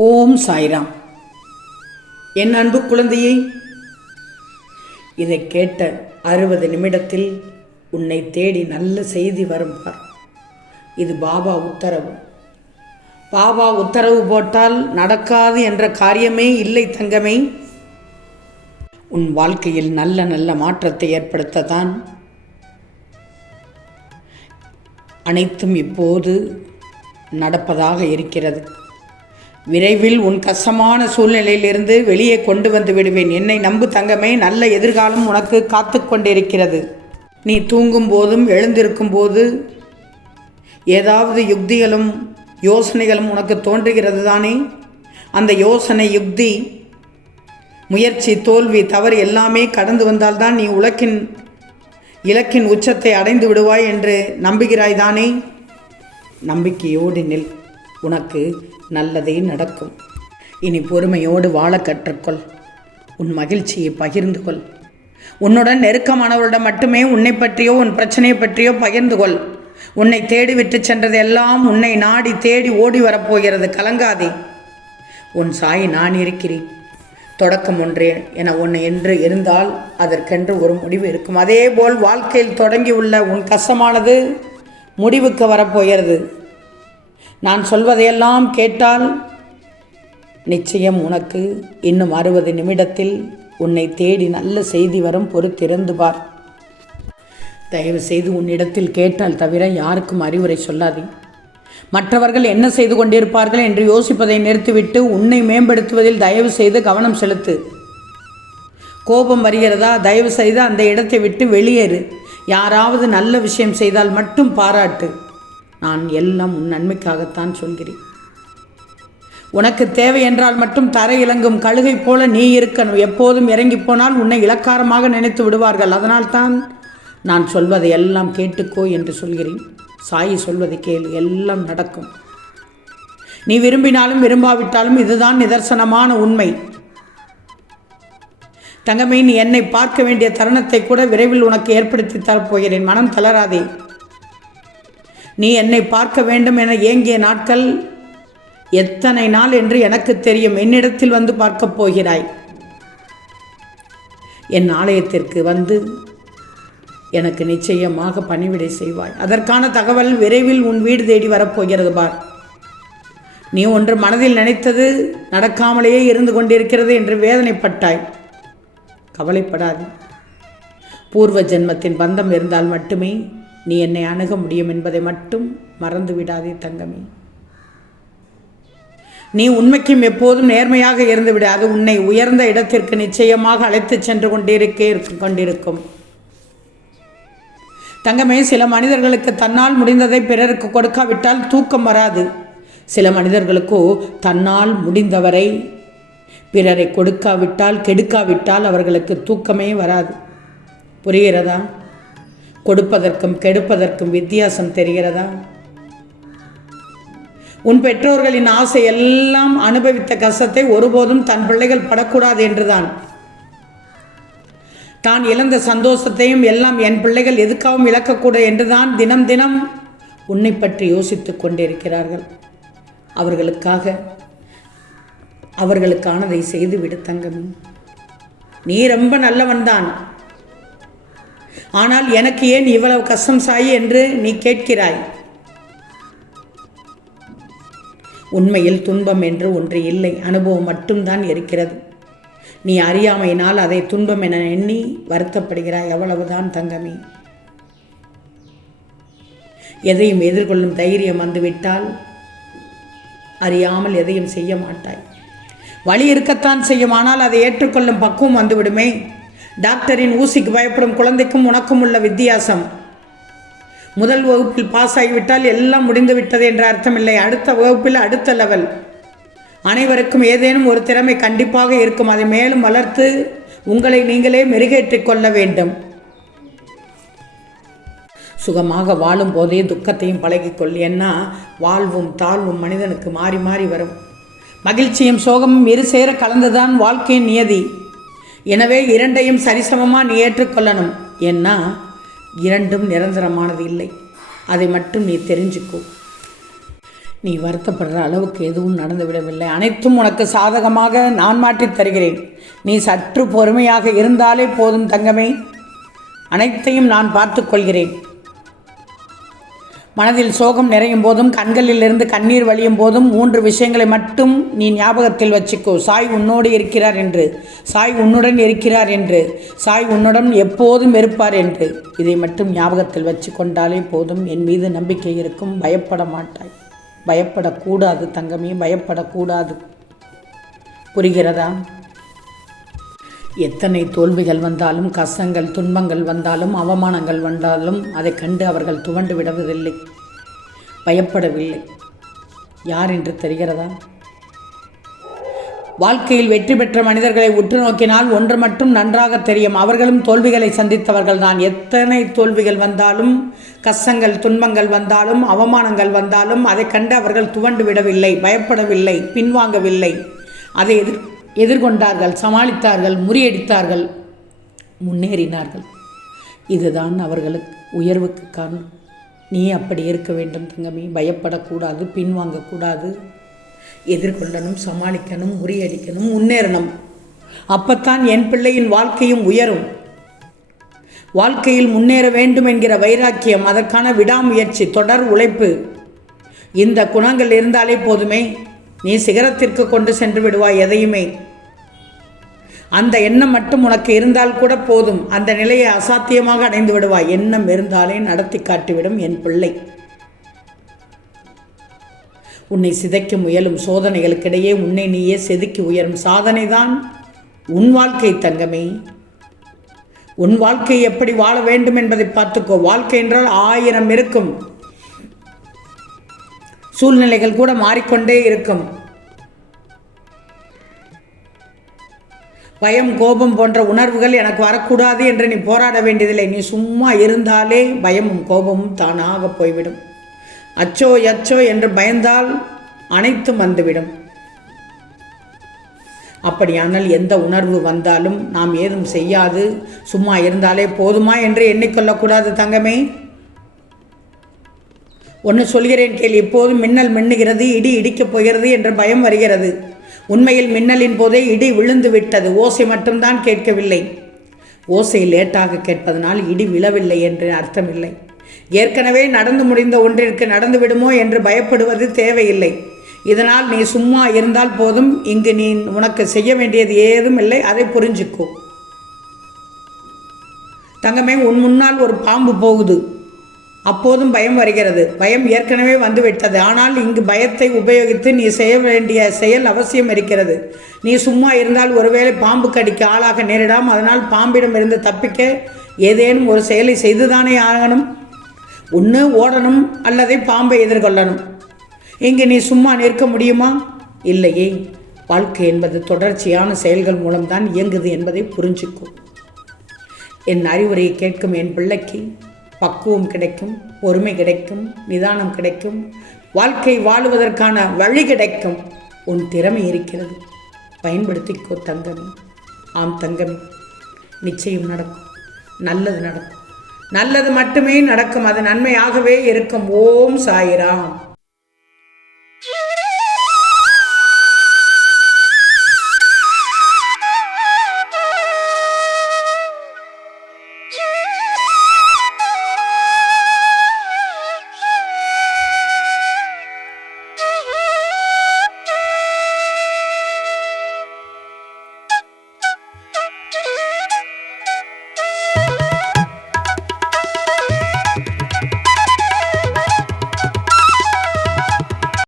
ஓம் சாய்ராம். என் அன்பு குழந்தையே இதை கேட்ட அறுபது நிமிடத்தில் உன்னை தேடி நல்ல செய்தி வரும் பார். இது பாபா உத்தரவு. பாபா உத்தரவு போட்டால் நடக்காது என்ற காரியமே இல்லை தங்கமே. உன் வாழ்க்கையில் நல்ல நல்ல மாற்றத்தை ஏற்படுத்தத்தான் அனைத்தும் இப்போது நடப்பதாக இருக்கிறது. விரைவில் உன் கஷ்டமான சூழ்நிலையிலிருந்து வெளியே கொண்டு வந்து விடுவேன். என்னை நம்பு தங்கமே நல்ல எதிர்காலம் உனக்கு காத்து கொண்டிருக்கிறது. நீ தூங்கும் போதும் எழுந்திருக்கும் போது ஏதாவது யுக்திகளும் யோசனைகளும் உனக்கு தோன்றுகிறது தானே? அந்த யோசனை யுக்தி முயற்சி தோல்வி தவறு எல்லாமே கடந்து வந்தால்தான் நீ உலக்கின் இலக்கின் உச்சத்தை அடைந்து விடுவாய் என்று நம்புகிறாய் தானே? நம்பிக்கையோடு நில். உனக்கு நல்லதே நடக்கும். இனி பொறுமையோடு வாழ கற்றுக்கொள். உன் மகிழ்ச்சியை பகிர்ந்து கொள். உன்னுடன் நெருக்கமானவரிடம் மட்டுமே உன்னை பற்றியோ உன் பிரச்சனையை பற்றியோ பகிர்ந்து கொள். உன்னை தேடி விட்டு சென்றது எல்லாம் உன்னை நாடி தேடி ஓடி வரப்போகிறது கலங்காதே. உன் சாய் நான் இருக்கிறேன் தொடக்கம் ஒன்றே என ஒன்று என்று இருந்தால் அதற்கென்று ஒரு முடிவு இருக்கும். அதேபோல் வாழ்க்கையில் தொடங்கியுள்ள உன் கஷ்டமானது முடிவுக்கு வரப்போகிறது நான் சொல்வதையெல்லாம் கேட்டால் நிச்சயம் உனக்கு இன்னும் அறுபது நிமிடத்தில் உன்னை தேடி நல்ல செய்தி வரும் பொறுத்திருந்து பார். தயவு செய்து உன்னிடத்தில் கேட்டால் தவிர யாருக்கும் அறிவுரை சொல்லாதே. மற்றவர்கள் என்ன செய்து கொண்டிருப்பார்கள் என்று யோசிப்பதை நிறுத்திவிட்டு உன்னை மேம்படுத்துவதில் தயவு செய்து கவனம் செலுத்து. கோபம் வருகிறதா? தயவு செய்து அந்த இடத்தை விட்டு வெளியேறு. யாராவது நல்ல விஷயம் செய்தால் மட்டும் பாராட்டு. நான் எல்லாம் உன் நன்மைக்காகத்தான் சொல்கிறேன். உனக்கு தேவை என்றால் மட்டும் தரை இலங்கும் கழுகை போல நீ இருக்கணும். எப்போதும் இறங்கி போனால் உன்னை இலக்காரமாக நினைத்து விடுவார்கள். அதனால்தான் நான் சொல்வதை எல்லாம் கேட்டுக்கோ என்று சொல்கிறேன். சாயி சொல்வதை கேள் எல்லாம் நடக்கும். நீ விரும்பினாலும் விரும்பாவிட்டாலும் இதுதான் நிதர்சனமான உண்மை. தங்கமே நீ என்னை பார்க்க வேண்டிய தருணத்தை கூட விரைவில் உனக்கு ஏற்படுத்தி தரப்போகிறேன் மனம் தளராதே. நீ என்னை பார்க்க வேண்டும் என ஏங்கிய நாட்கள் எத்தனை நாள் என்று எனக்கு தெரியும். என்னிடத்தில் வந்து பார்க்கப் போகிறாய். என் ஆலயத்திற்கு வந்து எனக்கு நிச்சயமாக பணிவிடை செய்வாய். அதற்கான தகவல் விரைவில் உன் வீடு தேடி வரப்போகிறது பார். நீ ஒன்று மனதில் நினைத்தது நடக்காமலேயே இருந்து கொண்டிருக்கிறது என்று வேதனைப்பட்டாய். கவலைப்படாது. பூர்வ ஜென்மத்தின் பந்தம் இருந்தால் மட்டுமே நீ என்னை அணுக முடியும் என்பதை மட்டும் மறந்து விடாதே தங்கமே. நீ உண்மைக்கும் எப்போதும் நேர்மையாக இருந்து விடாது. உன்னை உயர்ந்த இடத்திற்கு நிச்சயமாக அழைத்துச் சென்று கொண்டிருக்கே கொண்டிருக்கும். தங்கமே சில மனிதர்களுக்கு தன்னால் முடிந்ததை பிறருக்கு கொடுக்காவிட்டால் தூக்கம் வராது. சில மனிதர்களுக்கோ தன்னால் முடிந்தவரை பிறரை கொடுக்காவிட்டால் கெடுக்காவிட்டால் அவர்களுக்கு தூக்கமே வராது. புரிகிறதா? கொடுப்பதற்கும் கெடுப்பதற்கும் வித்தியாசம் தெரிகிறதா? உன் பெற்றோர்களின் ஆசை எல்லாம் அனுபவித்த கஷ்டத்தை ஒருபோதும் தன் பிள்ளைகள் படக்கூடாது என்றுதான். தான் இழந்த சந்தோஷத்தையும் எல்லாம் என் பிள்ளைகள் எதுக்காகவும் இழக்கக்கூடாது என்றுதான் தினம் தினம் உன்னை பற்றி யோசித்துக் கொண்டிருக்கிறார்கள். அவர்களுக்காக அவர்களுக்கானதை செய்துவிடு தங்கமே. நீ ரொம்ப நல்லவன்தான். ஆனால் எனக்கு ஏன் இவ்வளவு கஷ்டம் சாயி என்று நீ கேட்கிறாய்? உண்மையில் துன்பம் என்று ஒன்று இல்லை. அனுபவம் மட்டும்தான் இருக்கிறது. நீ அறியாமையினால் அதை துன்பம் என எண்ணி வருத்தப்படுகிறாய். அவ்வளவுதான் தங்கமே. எதையும் எதிர்கொள்ளும் தைரியம் வந்துவிட்டால் அறியாமல் எதையும் செய்ய மாட்டாய். வழி இருக்கத்தான் செய்யும். ஆனால் அதை ஏற்றுக்கொள்ளும் பக்குவம் வந்துவிடுமே. டாக்டரின் ஊசிக்கு பயப்படும் குழந்தைக்கும் உனக்கும் உள்ள வித்தியாசம். முதல் வகுப்பில் பாஸ் ஆகிவிட்டால் எல்லாம் முடிந்து விட்டது என்ற அர்த்தமில்லை. அடுத்த வகுப்பில் அடுத்த லெவல் அனைவருக்கும் ஏதேனும் ஒரு திறமை கண்டிப்பாக இருக்கும். அதை மேலும் வளர்த்து உங்களை நீங்களே மெருகேற்றிக் கொள்ள வேண்டும். சுகமாக வாழும் போதே துக்கத்தையும் பழகிக்கொள். ஏன்னா வாழ்வும் தாழ்வும் மனிதனுக்கு மாறி மாறி வரும். மகிழ்ச்சியும் சோகமும் இரு சேர கலந்துதான் வாழ்க்கையின் நியதி. எனவே இரண்டையும் சரிசமமாக நீ ஏற்றுக்கொள்ளணும். ஏன்னா இரண்டும் நிரந்தரமானது இல்லை. அதை மட்டும் நீ தெரிஞ்சுக்கோ. நீ வருத்தப்படுற அளவுக்கு எதுவும் நடந்துவிடவில்லை அனைத்தும் உனக்கு சாதகமாக நான் மாற்றித் தருகிறேன். நீ சற்று பொறுமையாக இருந்தாலே போதும் தங்கமே. அனைத்தையும் நான் பார்த்துக்கொள்கிறேன் மனதில் சோகம் நிறையும் போதும் கண்களிலிருந்து கண்ணீர் வழியும் போதும் மூன்று விஷயங்களை மட்டும் நீ ஞாபகத்தில் வச்சுக்கோ. சாய் உன்னோடு இருக்கிறார் என்று. சாய் உன்னுடன் இருக்கிறார் என்று. சாய் உன்னுடன் எப்போதும் இருப்பார் என்று. இதை மட்டும் ஞாபகத்தில் வச்சு கொண்டாலே போதும். என் மீது நம்பிக்கை இருக்கும். பயப்பட மாட்டாய். பயப்படக்கூடாது தங்கமே. பயப்படக்கூடாது. புரிகிறதா? எத்தனை தோல்விகள் வந்தாலும் கஷ்டங்கள் துன்பங்கள் வந்தாலும் அவமானங்கள் வந்தாலும் அதை கண்டு அவர்கள் துவண்டு விடுவதில்லை பயப்படவில்லை. யார் என்று தெரிகிறதா? வாழ்க்கையில் வெற்றி பெற்ற மனிதர்களை உற்று நோக்கினால் ஒன்று மட்டும் நன்றாக தெரியும். அவர்களும் தோல்விகளை சந்தித்தவர்கள் தான். எத்தனை தோல்விகள் வந்தாலும் கஷ்டங்கள் துன்பங்கள் வந்தாலும் அவமானங்கள் வந்தாலும் அதை கண்டு அவர்கள் துவண்டு விடவில்லை பயப்படவில்லை பின்வாங்கவில்லை. அதை எதிர் எதிர்கொண்டார்கள் சமாளித்தார்கள் முறியடித்தார்கள் முன்னேறினார்கள். இதுதான் அவர்களுக்கு உயர்வுக்கு காரணம். நீ அப்படி இருக்க வேண்டும் தங்கமே பயப்படக்கூடாது பின்வாங்கக்கூடாது. எதிர்கொள்ளணும் சமாளிக்கணும் முறியடிக்கணும் முன்னேறணும். அப்பத்தான் என் பிள்ளையின் வாழ்க்கையும் உயரும். வாழ்க்கையில் முன்னேற வேண்டும் என்கிற வைராக்கியம் அதற்கான விடாமுயற்சி தொடர் உழைப்பு. இந்த குணங்கள் இருந்தாலே போதுமே. நீ சிகரத்திற்கு கொண்டு சென்று விடுவாய் எதையுமே. அந்த எண்ணம் மட்டும் உனக்கு இருந்தால் கூட போதும். அந்த நிலையை அசாத்தியமாக அடைந்து விடுவாய். எண்ணம் இருந்தாலே நடத்தி காட்டிவிடும் என் பிள்ளை. உன்னை சிதைக்க முயலும் சோதனைகளுக்கிடையே உன்னை நீயே செதுக்கி உயரும் சாதனைதான் உன் வாழ்க்கை தங்கமே. உன் வாழ்க்கை எப்படி வாழ வேண்டும் என்பதை பார்த்துக்கோ. வாழ்க்கை என்றால் ஆயிரம் இருக்கும். சூழ்நிலைகள் கூட மாறிக்கொண்டே இருக்கும். பயம் கோபம் போன்ற உணர்வுகள் எனக்கு வரக்கூடாது என்று நீ போராட வேண்டியதில்லை. நீ சும்மா இருந்தாலே பயமும் கோபமும் தானாக போய்விடும். அச்சோ எச்சோ என்று பயந்தால் அனைத்தும் வந்துவிடும். அப்படியானால் எந்த உணர்வு வந்தாலும் நாம் ஏதும் செய்யாது. சும்மா இருந்தாலே போதுமா என்று எண்ணிக்கொள்ளக்கூடாது தங்கமே. ஒன்று சொல்கிறேன் கேள் இப்போதும் மின்னல் மின்னுகிறது இடி இடிக்கப் போகிறது என்ற பயம் வருகிறது. உண்மையில் மின்னலின் போதே இடி விழுந்து விட்டது ஓசை மட்டும்தான் கேட்கவில்லை. ஓசை லேட்டாக கேட்பதனால் இடி விழவில்லை என்று அர்த்தமில்லை. ஏற்கனவே நடந்து முடிந்த ஒன்றிற்கு நடந்து விடுமோ என்று பயப்படுவது தேவையில்லை. இதனால் நீ சும்மா இருந்தால் போதும் இங்கு நீ உனக்கு செய்ய வேண்டியது ஏதும் இல்லை அதை புரிஞ்சுக்கோ. தங்கமே உன் முன்னால் ஒரு பாம்பு போகுது. அப்போதும் பயம் வருகிறது. பயம் ஏற்கனவே வந்துவிட்டது. ஆனால் இங்கு பயத்தை உபயோகித்து நீ செய்ய வேண்டிய செயல் அவசியம் இருக்கிறது. நீ சும்மா இருந்தால் ஒருவேளை பாம்பு கடிக்க ஆளாக நேரிடாம் அதனால் பாம்பிடம் இருந்து தப்பிக்க ஏதேனும் ஒரு செயலை செய்துதானே ஆகணும்? ஒன்று ஓடணும் அல்லது பாம்பை எதிர்கொள்ளணும். இங்கு நீ சும்மா நிற்க முடியுமா? இல்லையே. வாழ்க்கை என்பது தொடர்ச்சியான செயல்கள் மூலம்தான் இயங்குது என்பதை புரிஞ்சுக்கும் என் அறிவுரையை கேட்கும் என் பிள்ளைக்கு பக்குவம் கிடைக்கும் பொறுமை கிடைக்கும் நிதானம் கிடைக்கும் வாழ்க்கை வாழுவதற்கான வழி கிடைக்கும். உன் திறமை இருக்கிறது. பயன்படுத்திக்கோ தங்கமே. ஆம் தங்கமே நிச்சயம் நடக்கும். நல்லது நடக்கும். நல்லது மட்டுமே நடக்கும். அது நன்மையாகவே இருக்கும். ஓம் சாயிராம்.